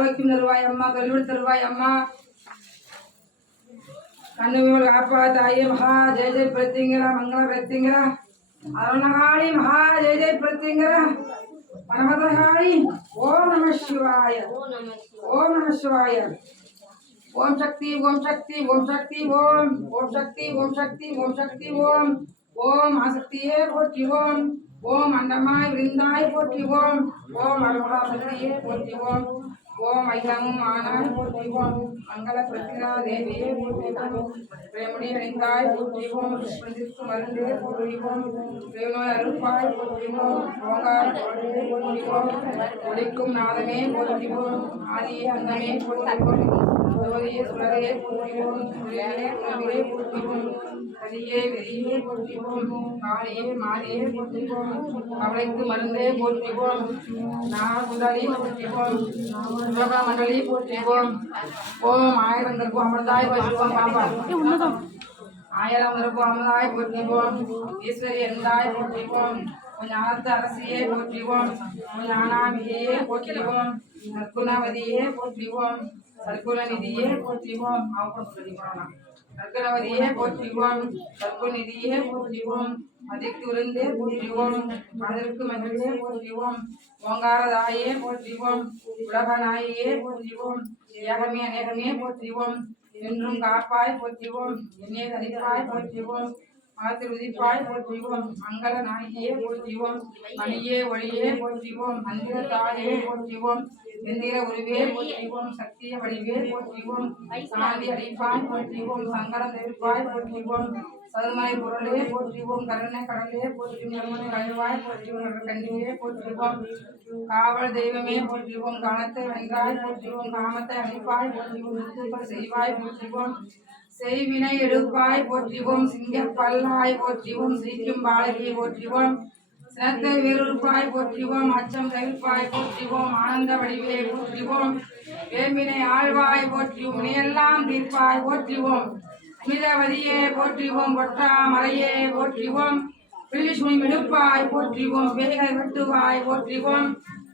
ஆயுள் தருவாய் ஆரோக்கியம் தருவாய் அம்மா கல்வி தருவாய் அம்மா கண்ணுகள் காப்பா தாயே மகா ஜெய ஜெய பிரத்திங்கரா மங்கள பிரத்திங்கரா அருணகாளி மகா ஜெய ஜெய பிரத்திங்கரா பரமதகாளி ஓம் நம சிவாய ஓம் நம சிவாய ஓம் சக்தி ஓம் சக்தி ஓம் சக்தி ஓம் ஓம் சக்தி ஓம் சக்தி ஓம் சக்தி ஓம் ஓம் ஆசக்தியே போற்றி ஓம் ஓம் அண்டமாய் விருந்தாய் போற்றி ஓம் ஓம் அருமலா சக்தியே போற்றி ஓம் ஓம் ஐயமும் ஆனாய் போற்றி மங்கள பிரத்தினா தேவியே போற்றி ஓம் பிரேமுடி அணிந்தாய் போற்றி ஓம் அருப்பாய் போற்றி ஓம் ஓங்கார் பொருளே ஒளிக்கும் நாதமே போற்றி ஆதியே அந்தமே போற்றி ஜோதியே சுடரே போற்றிவோம் உணவிலே போற்றிவோம் கதியே வெறியே போற்றிவோம். காளியே மாரியே போற்றிவோம். அவளைக்கு மருந்தே போற்றிவோம். நாகுதலி போற்றிவோம். யோகா மண்டலி போற்றிவோம். ஓம் ஆயிரம் தருப்போம் அமிர்தாய் போற்றிவோம் பாப்பா. ஆயிரம் தருப்போம் அமிர்தாய் போற்றிவோம். ஈஸ்வரி எந்தாய் போற்றிவோம். ஞானத்து அரசியே போற்றிவோம். ஞானாமியே போற்றிவோம். நற்குணவதியே போற்றிவோம். சர்க்குணநிதியே போற்றிவோம். அவங்க சொல்லிக்கணும் சர்க்குணவதியே போற்றிவோம் சர்க்குநிதியே போற்றிவோம் மதிக்குருந்தே போற்றிவோம் அதற்கு மகிழ்வே போற்றிவோம் ஓங்காரதாயே போற்றிவோம் உலகநாயே போற்றிவோம் ஏகமே அநேகமே போற்றிவோம் என்றும் காப்பாய் போற்றிவோம் என்னே தனிப்பாய் போற்றிவோம் மகத்தில் உதிப்பாய் போற்றிவோம் மங்கள நாயகியே போற்றிவோம் மணியே ஒளியே போற்றிவோம் மந்திர தாயே போற்றிவோம் எந்திர உருவே போற்றிவோம் சக்திய வடிவே போற்றிவோம் சாந்தி அடிப்பாய் போற்றிவோம் சங்கரம் நெருப்பாய் போற்றிவோம் சதுமலை பொருளே போற்றிவோம் கருணை கடலே போற்றிவோம் கருமனை கழிவாய் போற்றிவோம் கண்ணியே போற்றிவோம் காவல் தெய்வமே போற்றிவோம் காலத்தை வென்றாய் போற்றிவோம் காமத்தை அழிப்பாய் போற்றிவோம் செய்வாய் போற்றிவோம் செய்வினை எடுப்பாய் போற்றிவோம் சிங்க பல்லாய் போற்றிவோம் சிரிக்கும் பாலகியை போற்றிவோம் சினத்தை வேறுப்பாய் போற்றிவோம் அச்சம் தவிர்ப்பாய் போற்றிவோம் ஆனந்த வடிவே போற்றிவோம் வேம்பினை ஆழ்வாய் போற்றிவோம் எல்லாம் தீர்ப்பாய் போற்றிவோம் அமிதவதியே போற்றிவோம் பொற்றா மலையே போற்றிவோம் பிரிசுமி மிடுப்பாய் போற்றிவோம் வேகை வெட்டுவாய் போற்றிவோம்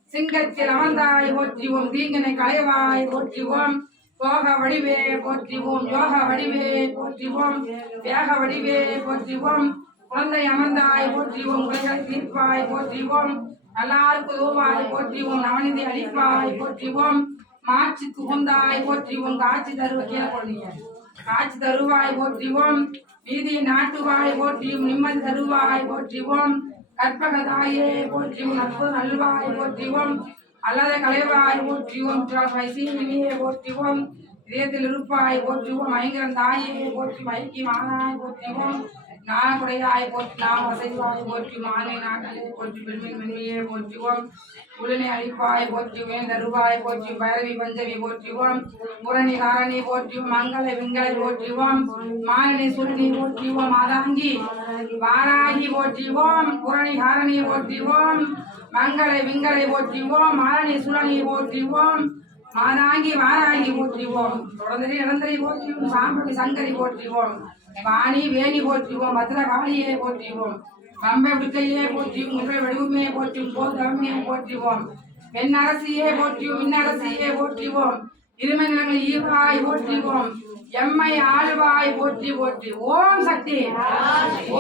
சிங்கத்தில் அமர்ந்தாய் போற்றிவோம் தீங்கினை களைவாய் போற்றிவோம் போக வடிவே போற்றிவோம் யோக வடிவே போற்றிவோம் வேக வடிவே போற்றிவோம் குழந்தை அமர்ந்தாய் போற்றிவோம் குழந்தை தீர்ப்பாய் போற்றிவோம் நல்லாருக்கு தூவாய் போற்றிவோம் நவநிதி அளிப்பாய் போற்றிவோம் மாட்சி துகுந்தாய் போற்றிவோம் காட்சி தருவ கீழே கொள்ளுங்க காட்சி தருவாய் போற்றிவோம் வீதி நாட்டுவாய் போற்றியும் நிம்மதி தருவாய் போற்றிவோம் கற்பகதாயே போற்றியும் நட்பு நல்வாய் போற்றிவோம் அல்லத கலைவாய் போற்றிவோம் வைசீனியே போற்றிவோம் இதயத்தில் இருப்பாய் போற்றுவோம் ஐங்கரன் தாயே போற்றி மைக்கி மானாய் போற்றிவோம் நாகுடையாய் போற்றி நாம் வசைவாய் போற்றி மானை நாட்டிலே போற்றி பெண்மை மென்மையே போற்றுவோம் உடனே அழிப்பாய் போற்றுவேன் தருவாய் போற்றி பைரவி பஞ்சவி போற்றுவோம் புரணி காரணி போற்றுவோம் மங்கள விங்களை போற்றுவோம் மாலினி சுருணி போற்றுவோம் மாதாங்கி வாராகி போற்றுவோம் புரணி காரணி போற்றுவோம் மங்களை விங்களை போற்றுவோம் மாரணி சுரணி போற்றுவோம் மாதாங்கி வாராகி போற்றுவோம். தொடர்ந்து நிரந்தரி போற்றுவோம் சாம்பவி சங்கரி போற்றுவோம் வாணி வேணி போற்றிவோம் பத்திரகாளியே போற்றிவோம் கம்பை விடுக்கையே போற்றியும் முறை வடிவுமே போற்றியும் போதமே போற்றிவோம். பெண் அரசியே போற்றியும் மின்னரசியே போற்றிவோம். இருமை நிலங்கள் ஈவாய் போற்றிவோம். எம்மை ஆளுவாய் போற்றி போற்றி. ஓம் சக்தி.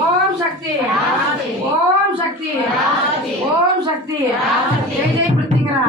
ஓம் சக்தி. ஓம் சக்தி ஜெய் ஜெய் பிரித்திங்கரா